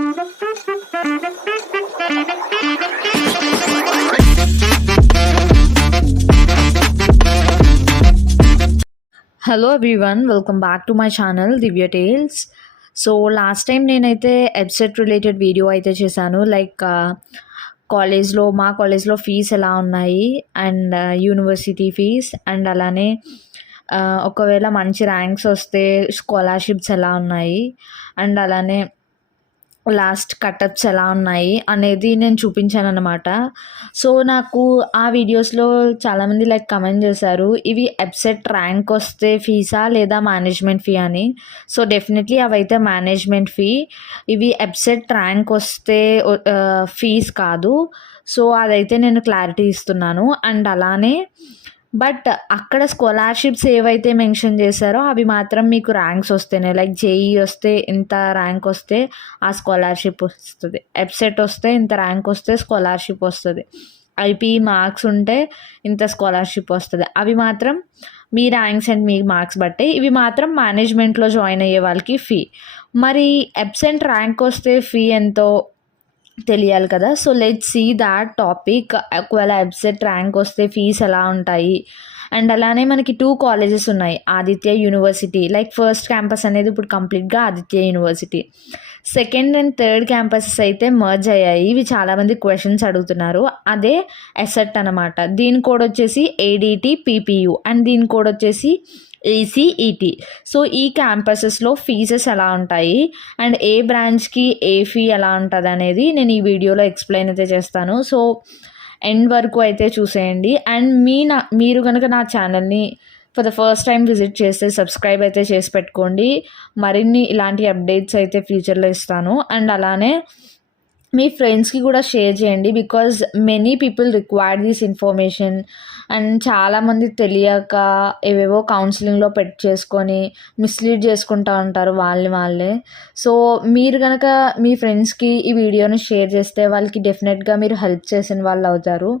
Hello everyone, welcome back to my channel Divya tales. So last time నేనైతే EAPCET related video అయితే చేశాను. Like మా కాలేజ్లో ఫీజ్ ఎలా ఉన్నాయి అండ్ యూనివర్సిటీ ఫీజ్ అండ్ అలానే ఒకవేళ మంచి ర్యాంక్స్ వస్తే స్కాలర్షిప్స్ ఎలా ఉన్నాయి అండ్ అలానే లాస్ట్ కటప్స్ ఎలా ఉన్నాయి అనేది నేను చూపించాను అనమాట. సో నాకు ఆ వీడియోస్లో చాలామంది లైక్ కమెంట్ చేశారు, ఇవి ఎబ్సెట్ ర్యాంక్ వస్తే ఫీజా లేదా మేనేజ్మెంట్ ఫీ అని. సో డెఫినెట్లీ అవైతే మేనేజ్మెంట్ ఫీ, ఇవి ఎబ్సెట్ ర్యాంక్ వస్తే ఫీజ్ కాదు. సో అదైతే నేను క్లారిటీ ఇస్తున్నాను. అండ్ అలానే బట్ అక్కడ స్కాలర్షిప్స్ ఏవైతే మెన్షన్ చేశారో అవి మాత్రం మీకు ర్యాంక్స్ వస్తేనే, లైక్ జేఈ వస్తే ఇంత ర్యాంక్ వస్తే ఆ స్కాలర్షిప్ వస్తుంది, ఎబ్సెట్ వస్తే ఇంత ర్యాంక్ వస్తే స్కాలర్షిప్ వస్తుంది, ఐపీ మార్క్స్ ఉంటే ఇంత స్కాలర్షిప్ వస్తుంది. అవి మాత్రం మీ ర్యాంక్స్ అండ్ మీ మార్క్స్ బట్టే. ఇవి మాత్రం మేనేజ్మెంట్లో జాయిన్ అయ్యే వాళ్ళకి ఫీ. మరి ఎబ్సెంట్ ర్యాంక్ వస్తే ఫీ ఎంతో తెలియాలి కదా. So let's see that topic. ఒకవేళ ఎబ్సెట్ ర్యాంక్ వస్తే ఫీజ్ ఎలా ఉంటాయి అండ్ అలానే మనకి 2 కాలేజెస్ ఉన్నాయి, Aditya university. Like first campus అనేది ఇప్పుడు కంప్లీట్గా Aditya university, second and third campuses అయితే మర్జ్ అయ్యాయి. ఇవి చాలామంది క్వశ్చన్స్ అడుగుతున్నారు. అదే ఎసెట్ అనమాట. దీని కోడ్ వచ్చేసి ఏడిటి పీపీయూ అండ్ దీని కోడ్ వచ్చేసి ఈసీఈటీ. సో ఈ క్యాంపసెస్లో ఫీజెస్ ఎలా ఉంటాయి అండ్ ఏ బ్రాంచ్కి ఏ ఫీ ఎలా ఉంటుంది అనేది నేను ఈ వీడియోలో ఎక్స్ప్లెయిన్ అయితే చేస్తాను. సో ఎండ్ వరకు అయితే చూసేయండి. అండ్ మీరు కనుక నా ఛానల్ని for the first time visit చేస్తే సబ్స్క్రైబ్ అయితే చేసి పెట్టుకోండి. మరిన్ని ఇలాంటి అప్డేట్స్ అయితే ఫ్యూచర్లో ఇస్తాను. అండ్ అలానే మీ ఫ్రెండ్స్కి కూడా షేర్ చేయండి, because many people required this information. And చాలామంది తెలియక ఏవేవో కౌన్సిలింగ్లో చేసుకొని మిస్లీడ్ చేసుకుంటూ ఉంటారు వాళ్ళే. సో మీరు కనుక మీ ఫ్రెండ్స్కి ఈ వీడియోని షేర్ చేస్తే వాళ్ళకి డెఫినెట్గా మీరు హెల్ప్ చేసిన వాళ్ళు అవుతారు.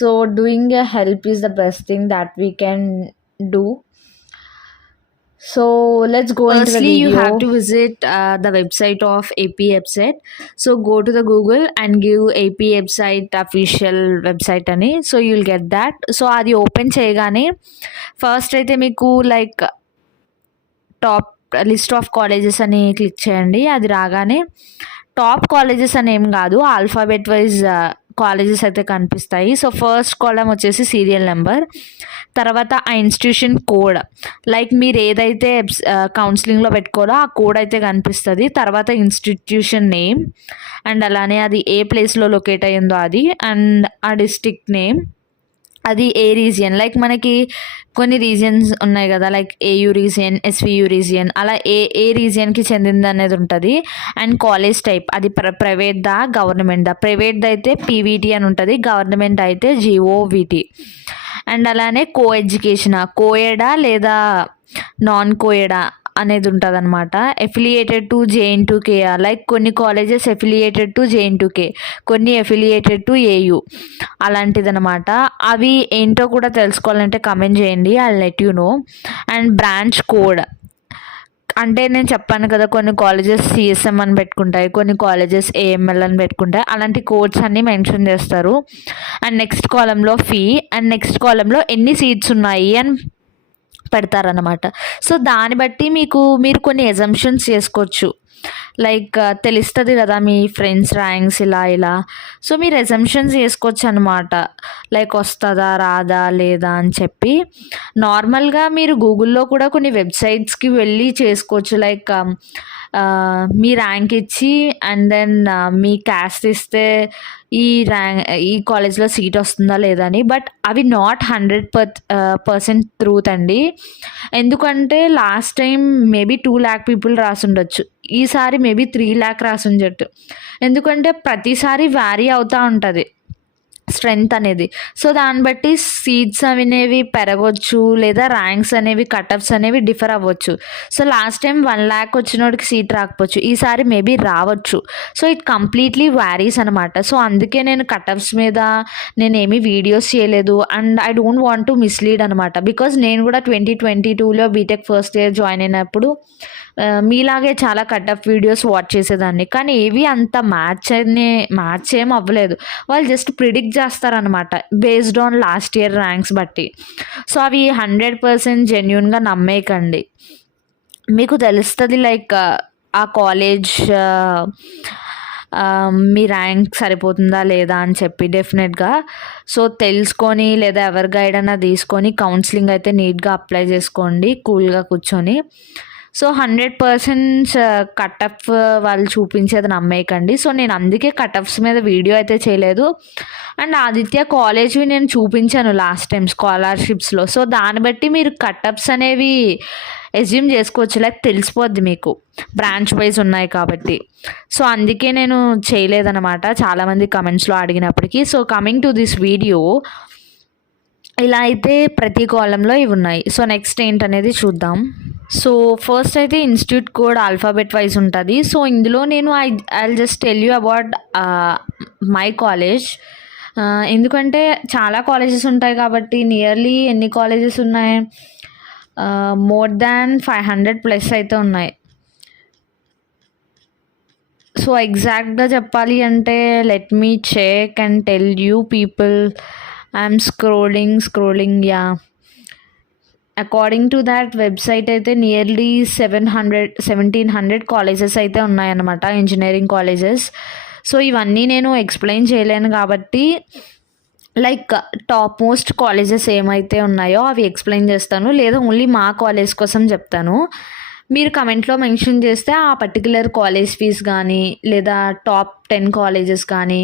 So doing a help is the best thing that we can do. So let's go into the video. You have to visit the website of AP EBSET. So go to the Google and give AP EBSET official website ani. So you'll get that. So అది open చేయగానే first అయితే మీకు like top list of colleges అని click చేయండి. అది రాగానే top colleges అని ఏం కాదు, ఆల్ఫాబెట్ వైజ్ కాలేజెస్ అయితే కనిపిస్తాయి. సో ఫస్ట్ కాలమ్ వచ్చేసి సీరియల్ నెంబర్, తర్వాత ఆ ఇన్స్టిట్యూషన్ కోడ్, లైక్ మీరు ఏదైతే కౌన్సిలింగ్లో పెట్టుకోవాలో ఆ కోడ్ అయితే కనిపిస్తుంది. తర్వాత ఇన్స్టిట్యూషన్ నేమ్ అండ్ అలానే అది ఏ ప్లేస్లో లొకేట్ అయ్యిందో అది, అండ్ ఆ డిస్ట్రిక్ట్ నేమ్, అది ఏ రీజియన్. లైక్ మనకి కొన్ని రీజియన్స్ ఉన్నాయి కదా, like AU region, SVU region, అలా ఏ రీజియన్కి చెందింది అనేది ఉంటుంది. అండ్ కాలేజ్ టైప్, అది ప్రైవేట్దా గవర్నమెంట్దా. ప్రైవేట్ది అయితే పీవీటీ అని ఉంటుంది, గవర్నమెంట్ అయితే జీఓవిటీ. అండ్ అలానే కో ఎడ్యుకేషనా, కోయడా లేదా నాన్ కోయడా అనేది ఉంటుంది అనమాట. ఎఫిలియేటెడ్ టు JN2K, లైక్ కొన్ని కాలేజెస్ ఎఫిలియేటెడ్ టు JN2K, కొన్ని ఎఫిలియేటెడ్ టు ఏయూ, అలాంటిదనమాట. అవి ఏంటో కూడా తెలుసుకోవాలంటే కమెంట్ చేయండి, I let you know. And branch code అంటే నేను చెప్పాను కదా, కొన్ని కాలేజెస్ CSM అని పెట్టుకుంటాయి, కొన్ని కాలేజెస్ AML అని పెట్టుకుంటాయి. అలాంటి కోడ్స్ అన్నీ మెన్షన్ చేస్తారు. అండ్ నెక్స్ట్ కాలంలో ఫీ అండ్ నెక్స్ట్ కాలంలో ఎన్ని సీట్స్ ఉన్నాయి అని పెడతారనమాట. సో దాన్ని బట్టి మీరు కొన్ని ఎజంప్షన్స్ చేసుకోవచ్చు. లైక్ తెలుస్తుంది కదా మీ ఫ్రెండ్స్ ర్యాంక్స్ ఇలా. సో మీరు ఎజంప్షన్స్ చేసుకోవచ్చు అనమాట, లైక్ వస్తుందా రాదా లేదా అని చెప్పి. నార్మల్గా మీరు గూగుల్లో కూడా కొన్ని వెబ్సైట్స్కి వెళ్ళి చేసుకోవచ్చు. లైక్ మీ ర్యాంక్ ఇచ్చి అండ్ దెన్ మీ క్యాస్ట్ ఇస్తే ఈ కాలేజ్లో సీట్ వస్తుందా లేదా అని. బట్ అవి నాట్ 100% ట్రూత్ అండి. ఎందుకంటే last time maybe 2 lakh people రాసుండొచ్చు, ఈసారి మేబీ 3 lakh రాసుండొచ్చు. ఎందుకంటే ప్రతిసారి వ్యారీ అవుతూ ఉంటుంది స్ట్రెంగ్త్ అనేది. సో దాన్ని బట్టి సీట్స్ అనేవి పెరగవచ్చు లేదా ర్యాంక్స్ అనేవి కటప్స్ అనేవి డిఫర్ అవ్వచ్చు. సో లాస్ట్ టైం 1 lakh వచ్చినోడికి సీట్ రాకపోవచ్చు, ఈసారి మేబీ రావచ్చు. సో ఇట్ కంప్లీట్లీ వ్యారీస్ అనమాట. సో అందుకే నేను కటప్స్ మీద నేనేమి వీడియోస్ చేయలేదు. And I don't want to mislead అనమాట, బికాజ్ నేను కూడా 2022లో బీటెక్ ఫస్ట్ ఇయర్ జాయిన్ అయినప్పుడు మీలాగే చాలా కట్ ఆఫ్ వీడియోస్ వాచ్ చేసేదాన్ని. కానీ ఏవి అంత మ్యాచ్ ఏం అవ్వలేదు. వాళ్ళు జస్ట్ ప్రిడిక్ట్ చేస్తారనమాట based on last year ranks బట్టి. సో అవి 100% జెన్యూన్‌గా నమ్మేయకండి. మీకు తెలుస్తది లైక్ ఆ కాలేజ్ మీ ర్యాంక్ సరిపోతుందా లేదా అని చెప్పి డెఫినెట్‌గా. సో తెలుసుకొని లేదా ఎవరి గైడ్ అన్నా తీసుకొని కౌన్సిలింగ్ అయితే నీట్‌గా అప్లై చేసుకోండి కూల్‌గా కూర్చొని. సో 100% కట్ ఆఫ్ వాళ్ళు చూపించేది నమ్మేయకండి. సో నేను అందుకే కట్ ఆఫ్స్ మీద వీడియో అయితే చేయలేదు. అండ్ ఆదిత్య కాలేజ్‌వి నేను చూపించాను లాస్ట్ టైం స్కాలర్‌షిప్స్‌లో. సో దాన్ని బట్టి మీరు కట్ ఆఫ్స్ అనేవి అస్యూమ్ చేసుకోవచ్చు. లైక్ తెలిసిపోద్ది మీకు. బ్రాంచ్ వైజ్ ఉన్నాయి కాబట్టి. సో అందుకే నేను చేయలేదనమాట చాలామంది కమెంట్స్‌లో అడిగినప్పటికి. So coming to this video, ఇలా అయితే ప్రతి కాలంలో ఇవి ఉన్నాయి. సో నెక్స్ట్ ఏంటనేది చూద్దాం. సో ఫస్ట్ అయితే ఇన్స్టిట్యూట్ కోడ్ ఆల్ఫాబెట్ వైజ్ ఉంటుంది. సో ఇందులో నేను I'll just tell you about my college. ఎందుకంటే చాలా కాలేజెస్ ఉంటాయి కాబట్టి నియర్లీ ఎన్ని కాలేజెస్ ఉన్నాయి, మోర్ దాన్ 500+ అయితే ఉన్నాయి. సో ఎగ్జాక్ట్గా చెప్పాలి అంటే let me check and tell you people. I'm scrolling yeah. According to that website అయితే నియర్లీ 1700 కాలేజెస్ అయితే ఉన్నాయన్నమాట, ఇంజనీరింగ్ కాలేజెస్. సో ఇవన్నీ నేను ఎక్స్ప్లెయిన్ చేయలేను కాబట్టి లైక్ టాప్ మోస్ట్ కాలేజెస్ ఏమైతే ఉన్నాయో అవి ఎక్స్ప్లెయిన్ చేస్తాను, లేదా ఓన్లీ మా కాలేజ్ కోసం చెప్తాను. మీరు కమెంట్లో మెన్షన్ చేస్తే ఆ పర్టికులర్ కాలేజ్ ఫీజ్ కానీ లేదా టాప్ 10 కాలేజెస్ కానీ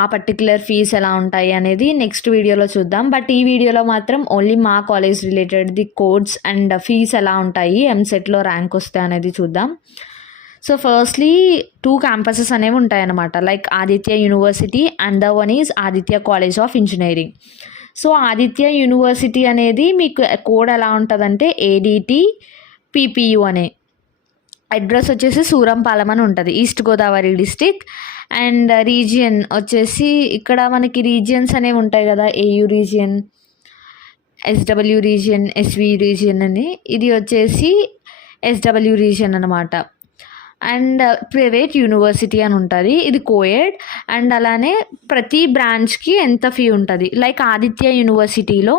ఆ పర్టికులర్ ఫీజ్ ఎలా ఉంటాయి అనేది నెక్స్ట్ వీడియోలో చూద్దాం. బట్ ఈ వీడియోలో మాత్రం ఓన్లీ మా college related the codes and fees ఎలా ఉంటాయి, ఎంసెట్లో ర్యాంక్ వస్తే అనేది చూద్దాం. సో ఫస్ట్లీ 2 క్యాంపసెస్ అనేవి ఉంటాయన్నమాట, like Aditya university and the one is Aditya college of engineering. So Aditya university అనేది మీకు కోడ్ ఎలా ఉంటుందంటే ADT PPU అనే. అడ్రస్ వచ్చేసి సూరంపాలెం అని ఉంటుంది, east Godavari district. And region వచ్చేసి ఇక్కడ మనకి రీజియన్స్ అనేవి ఉంటాయి కదా, AU region, SW region, SV region అని. ఇది వచ్చేసి SW రీజియన్ అనమాట. అండ్ ప్రైవేట్ యూనివర్సిటీ అని ఉంటుంది, ఇది కోఎడ్. అండ్ అలానే ప్రతి బ్రాంచ్కి ఎంత ఫీ ఉంటుంది. లైక్ ఆదిత్య యూనివర్సిటీలో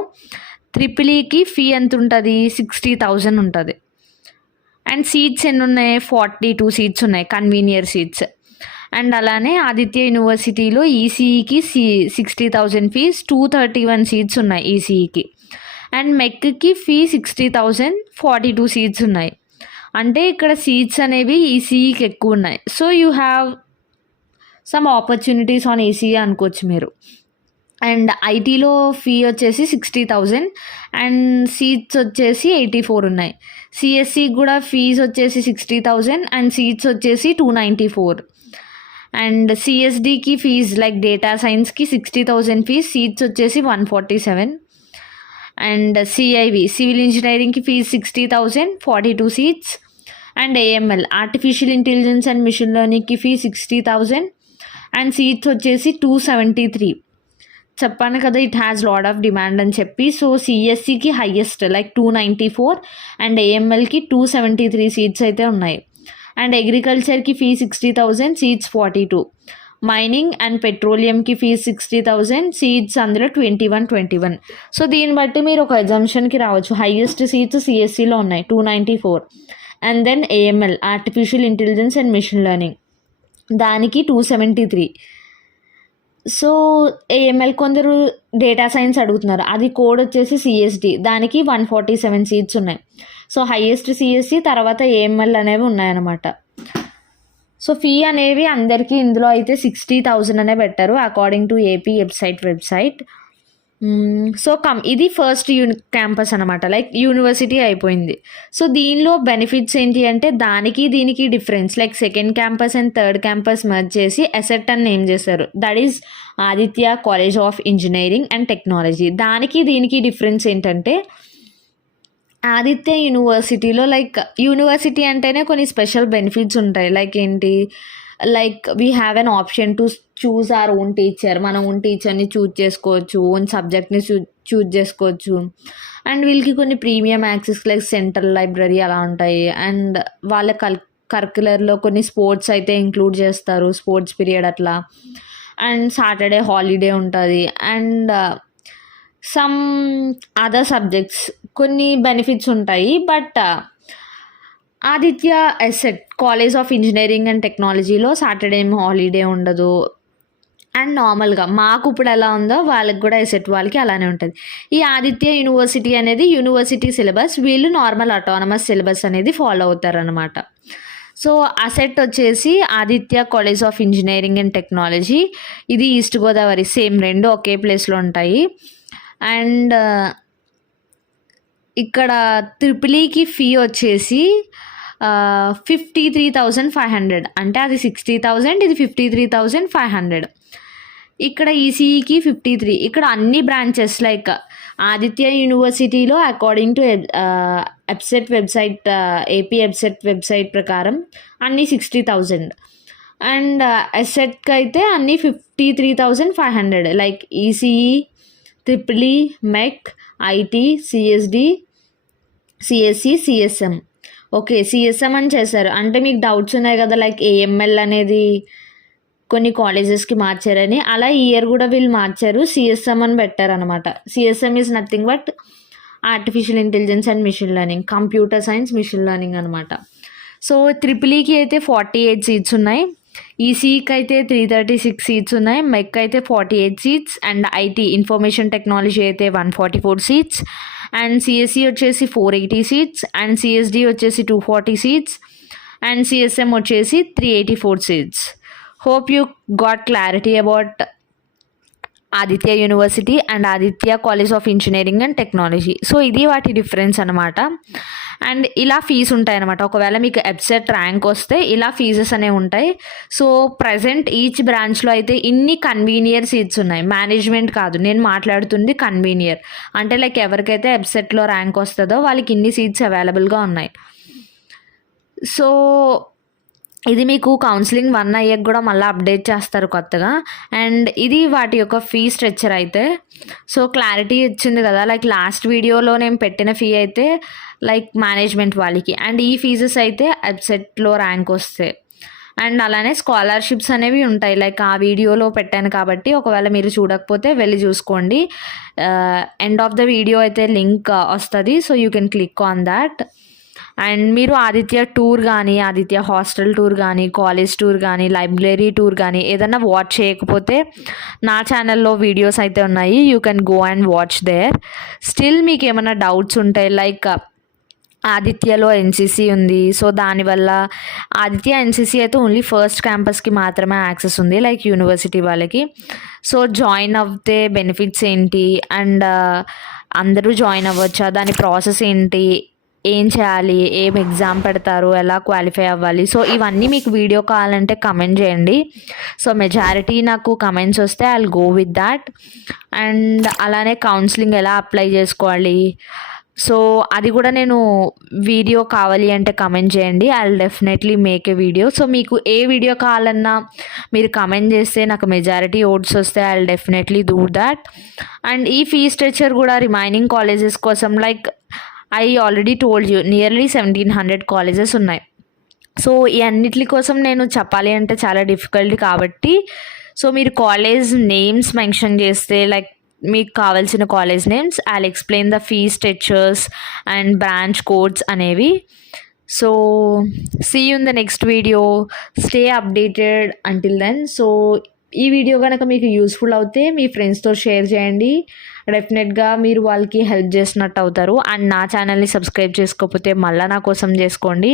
EEEకి ఫీ ఎంత ఉంటుంది, 60,000 ఉంటుంది. అండ్ సీట్స్ ఎన్ని ఉన్నాయి, 42 సీట్స్ ఉన్నాయి, కన్వీనియర్ సీట్స్. అండ్ అలానే ఆదిత్య యూనివర్సిటీలో ECEకి 60,000 ఫీజ్, 231 సీట్స్ ఉన్నాయి ECEకి. అండ్ మెక్కి ఫీ 60,000, 42 సీట్స్ ఉన్నాయి. అంటే ఇక్కడ సీట్స్ అనేవి ECEకి ఎక్కువ ఉన్నాయి. So you have some opportunities on ECE అనుకోవచ్చు మీరు. అండ్ ఐటీలో ఫీ వచ్చేసి 60,000 అండ్ సీట్స్ వచ్చేసి 84 ఉన్నాయి. CSE కూడా ఫీజ్ వచ్చేసి 60,000 అండ్ సీట్స్ వచ్చేసి 294. అండ్ CSDకి ఫీజ్ లైక్ డేటా సైన్స్కి 60,000 ఫీజ్, సీట్స్ వచ్చేసి 147. అండ్ CIV సివిల్ ఇంజనీరింగ్కి fees 60,000, 42 seats. And AML artificial intelligence and machine లెర్నింగ్కి ఫీ 60,000 అండ్ సీట్స్ వచ్చేసి 273. చెప్పాను కదా it has lot of demand అని చెప్పి. సో CSEకి హైయెస్ట్ లైక్ 294 అండ్ AMLకి 273 సీట్స్ అయితే ఉన్నాయి. అండ్ అగ్రికల్చర్కి ఫీ 60,000, సీట్స్ 42. మైనింగ్ అండ్ పెట్రోలియంకి ఫీ 60,000, సీట్స్ అందులో 21. సో దీన్ని బట్టి మీరు ఒక ఎగ్జామ్షన్కి రావచ్చు. హైయెస్ట్ సీట్స్ CSEలో ఉన్నాయి 294. And then AML artificial intelligence and machine learning దానికి 273. సో AML కొందరు డేటా సైన్స్ అడుగుతున్నారు, అది కోడ్ వచ్చేసి CSD, దానికి 147 సీట్స్ ఉన్నాయి. సో హైయెస్ట్ CSE తర్వాత AML అనేవి ఉన్నాయన్నమాట. సో ఫీ అనేవి అందరికీ ఇందులో అయితే 60,000 అనే పెట్టారు according to AP website. So ఇది ఫస్ట్ క్యాంపస్ అనమాట, లైక్ యూనివర్సిటీ అయిపోయింది. సో దీనిలో బెనిఫిట్స్ ఏంటి అంటే దానికి దీనికి difference, like second campus and third campus merge చేసి అసెట్ అని నేమ్ చేశారు, that is Aditya college of engineering and technology. దానికి దీనికి డిఫరెన్స్ ఏంటంటే ఆదిత్య యూనివర్సిటీలో లైక్ యూనివర్సిటీ అంటేనే కొన్ని స్పెషల్ బెనిఫిట్స్ ఉంటాయి. లైక్ ఏంటి, like we have an option to choose our own teacher. మన ఓన్ టీచర్ని చూజ్ చేసుకోవచ్చు, ఓన్ సబ్జెక్ట్ని చూజ్ చేసుకోవచ్చు. అండ్ వీళ్ళకి కొన్ని premium access like central library అలా ఉంటాయి. అండ్ వాళ్ళ కరిక్యులర్లో కొన్ని స్పోర్ట్స్ అయితే ఇంక్లూడ్ చేస్తారు, స్పోర్ట్స్ పీరియడ్ అట్లా. అండ్ సాటర్డే హాలిడే ఉంటుంది. అండ్ సమ్ అదర్ సబ్జెక్ట్స్ కొన్ని బెనిఫిట్స్ ఉంటాయి. But Aditya SET college of engineering and టెక్నాలజీలో సాటర్డే ఏం హాలిడే ఉండదు. అండ్ నార్మల్గా మాకు ఇప్పుడు ఎలా ఉందో వాళ్ళకి కూడా ఎసెట్ వాళ్ళకి అలానే ఉంటుంది. ఈ ఆదిత్య యూనివర్సిటీ అనేది యూనివర్సిటీ సిలబస్, వీళ్ళు నార్మల్ అటానమస్ సిలబస్ అనేది ఫాలో అవుతారనమాట. సో అసెట్ వచ్చేసి Aditya college of engineering and technology, ఇది ఈస్ట్ గోదావరి, సేమ్ రెండు ఒకే ప్లేస్లో ఉంటాయి. అండ్ ఇక్కడ ట్రిపుల్ఈకి ఫీ వచ్చేసి 53,500, అంటే అది 60,000, ఇది 53,500. ఇక్కడ ఈసీఈకి 53. ఇక్కడ అన్ని బ్రాంచెస్ లైక్ ఆదిత్య యూనివర్సిటీలో according to EAPCET website, AP EAPCET website ప్రకారం అన్నీ 60,000. అండ్ ఎస్సెట్కి అయితే అన్నీ 53,500. Like ECE, triple E, mech, IT, CSD, CSC, CSM. Okay, CSM అని చేశారు అంటే మీకు డౌట్స్ ఉన్నాయి కదా, లైక్ ఏఎంఎల్ అనేది కొన్ని కాలేజెస్కి మార్చారని. అలా ఈ ఇయర్ కూడా వీళ్ళు మార్చారు, సిఎస్ఎం అని పెట్టారనమాట. CSM is nothing but artificial intelligence and machine learning, computer science, machine learning అనమాట. సో ట్రిపుల్ఈకి అయితే 48 సీట్స్ ఉన్నాయి, ఈసీఈకి అయితే 336 సీట్స్ ఉన్నాయి, మెక్ అయితే 48 seats, and IT information technology అయితే 144 సీట్స్, అండ్ సిఎస్సి వచ్చేసి 480 సీట్స్, అండ్ సిఎస్డి వచ్చేసి 240 సీట్స్, అండ్ సిఎస్ఎం వచ్చేసి 384 seats. Hope you got clarity about Aditya university and Aditya college of engineering and technology. So ఇది వాటి డిఫరెన్స్ అనమాట. అండ్ ఇలా ఫీజు ఉంటాయి అనమాట. ఒకవేళ మీకు ఎబ్సెట్ ర్యాంక్ వస్తే ఇలా ఫీజెస్ అనేవి ఉంటాయి. సో ప్రజెంట్ ఈచ్ బ్రాంచ్లో అయితే ఇన్ని కన్వీనియర్ సీట్స్ ఉన్నాయి, మేనేజ్మెంట్ కాదు నేను మాట్లాడుతుంది, కన్వీనియర్ అంటే లైక్ ఎవరికైతే ఎబ్సెట్లో ర్యాంక్ వస్తుందో వాళ్ళకి ఇన్ని సీట్స్ అవైలబుల్గా ఉన్నాయి. సో ఇది మీకు కౌన్సిలింగ్ 1 అయ్యాక కూడా మళ్ళీ అప్డేట్ చేస్తారు కొత్తగా. అండ్ ఇది వాటి యొక్క ఫీ స్ట్రక్చర్ అయితే. సో క్లారిటీ ఇచ్చింది కదా, లైక్ లాస్ట్ వీడియోలో నేను పెట్టిన ఫీ అయితే లైక్ మేనేజ్మెంట్ వాళ్ళకి, అండ్ ఈ ఫీజెస్ అయితే ఎబ్సెట్లో ర్యాంక్ వస్తే. అండ్ అలానే స్కాలర్షిప్స్ అనేవి ఉంటాయి, లైక్ ఆ వీడియోలో పెట్టాను కాబట్టి ఒకవేళ మీరు చూడకపోతే వెళ్ళి చూసుకోండి. ఎండ్ ఆఫ్ ద వీడియో అయితే లింక్ వస్తుంది, so you can click on that. And మీరు ఆదిత్య టూర్ కానీ, ఆదిత్య హాస్టల్ టూర్ కానీ, కాలేజ్ టూర్ కానీ, లైబ్రరీ టూర్ కానీ ఏదైనా వాచ్ చేయకపోతే నా ఛానల్లో వీడియోస్ అయితే ఉన్నాయి, you can go and watch there. Still మీకు ఏమైనా డౌట్స్ ఉంటాయి, లైక్ ఆదిత్యలో ఎన్సీసీ ఉంది, సో దానివల్ల ఆదిత్య ఎన్సీసీ అయితే ఓన్లీ ఫస్ట్ క్యాంపస్కి మాత్రమే యాక్సెస్ ఉంది, లైక్ యూనివర్సిటీ వాళ్ళకి. సో జాయిన్ అవుతే బెనిఫిట్స్ ఏంటి, అండ్ అందరూ జాయిన్ అవ్వచ్చా, దాని ప్రాసెస్ ఏంటి, ఏం చేయాలి, ఏం ఎగ్జామ్ పెడతారు, ఎలా క్వాలిఫై అవ్వాలి, సో ఇవన్నీ మీకు వీడియో కావాలంటే కమెంట్ చేయండి. సో మెజారిటీ నాకు కమెంట్స్ వస్తే I will go with that. And అలానే కౌన్సిలింగ్ ఎలా అప్లై చేసుకోవాలి, సో అది కూడా నేను వీడియో కావాలి అంటే కమెంట్ చేయండి, I will definitely make a video. So మీకు ఏ వీడియో కావాలన్నా మీరు కమెంట్ చేస్తే నాకు మెజారిటీ ఓట్స్ వస్తే I will definitely do that. And ఈ ఫీ స్ట్రక్చర్ కూడా రిమైనింగ్ కాలేజెస్ కోసం, like I already told you nearly 1,700 colleges ఉన్నాయి. సో ఈ అన్నిటి కోసం నేను చెప్పాలి అంటే చాలా డిఫికల్ట్ కాబట్టి, సో మీరు కాలేజ్ నేమ్స్ మెన్షన్ చేస్తే లైక్ మీకు కావాల్సిన college names, I will explain the fee structures and branch codes అనేవి. So see you in the next video, stay updated until then. So ఈ వీడియో కనుక మీకు యూస్ఫుల్ అవుతే మీ ఫ్రెండ్స్తో షేర్ చేయండి, డెఫినెట్గా మీరు వాళ్ళకి హెల్ప్ చేసినట్టు అవుతారు. అండ్ నా ఛానల్ని సబ్స్క్రైబ్ చేసుకోకపోతే మళ్ళీ నా కోసం చేసుకోండి.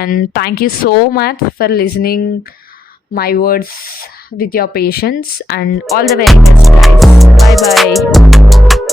And thank you so much for listening my words with your patience, and all the very best guys. Bye bye.